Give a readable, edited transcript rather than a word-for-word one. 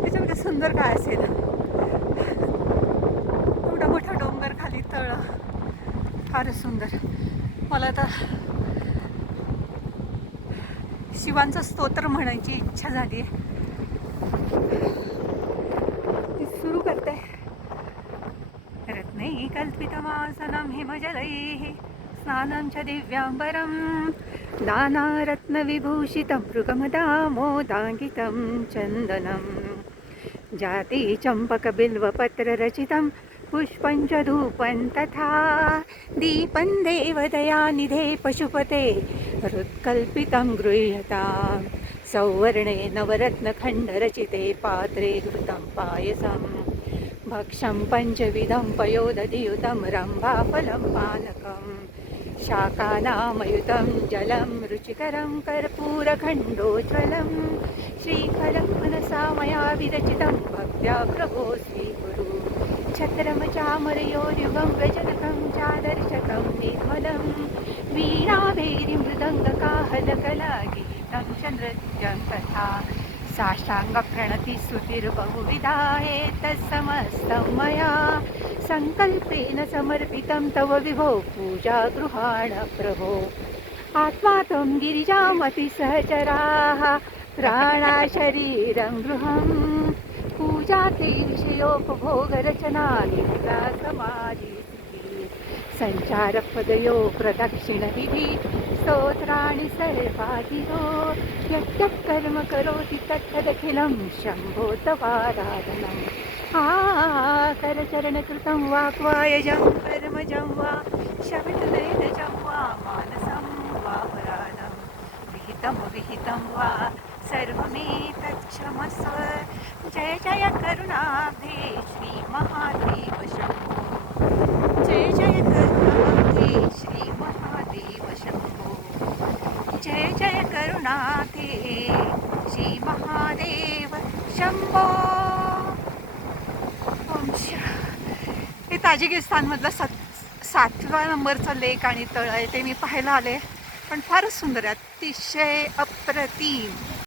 त्याच्यामध्ये सुंदर काय असेल, एवढा मोठा डोंगर, खाली तळ, फारच सुंदर. मला आता शिवांचं स्तोत्र म्हणायची इच्छा झाली आहे. ती सुरू करते. रत्नैः कल्पितमासनं हिमजलैः स्नानं च दिव्याम्बरं नानारत्नविभूषितं मृगमदामोदाङ्कितं चन्दनं जाति चम्पकबिल्वपत्ररचितं पुष्पं च धूपं तथा दीपं देवदयानिधे पशुपते हृत्कल्पितं गृह्यतां सौवर्णे नवरत्नखण्डरचिते पात्रे घृतं पायसं भक्षं पञ्चविधं पयोदधियुतं रम्भाफलं पानकं शाकानामयुतं जलं रुचिकरं कर्पूरखण्डोज्ज्वलं श्रीफलं मनसा मया विरचितं भक्त्या प्रभो स्वीकुरु छत्रमचामरयोर्युगं व्यजनकं चादर्शकं निर्मलं वीणाभैरिमृदङ्गकाहलकलागीतं च नृत्यं तथा साष्टाङ्गप्रणतिस्तुतिर्बहुविधा एतत्समस्तं मया सङ्कल्पेन समर्पितं तव विभो पूजा गृहाण प्रभो आत्मा त्वं गिरिजामतिसहचराः प्राणा शरीरं गृहं पूजा ते विषयोपभोगरचना नित्या समाधि सञ्चारपदयो प्रदक्षिणविधि स्तोत्राणि सर्वाधिरो यत् कर्म करोति तत्तदखिलं शम्भो तवाराधनम् करचरणकृतं वाक्वायजं कर्मजं वा शमितनयनजं वा मानसं वा पराणं विहितं वा सर्वमेतत्क्षमस्व जय जय करुणाब्धे श्रीमहादेव शम्भो जय जय करुणाब्धे श्रीमहादेव शम्भो जय जय करुणाब्धे श्रीमहादेव शम्भो. हे ताजिकिस्तानमधलं 7व्या नंबरचं लेक आणि तळ आहे, ते मी पाहायला आले, पण फारच सुंदर आहे, अतिशय अप्रतिम.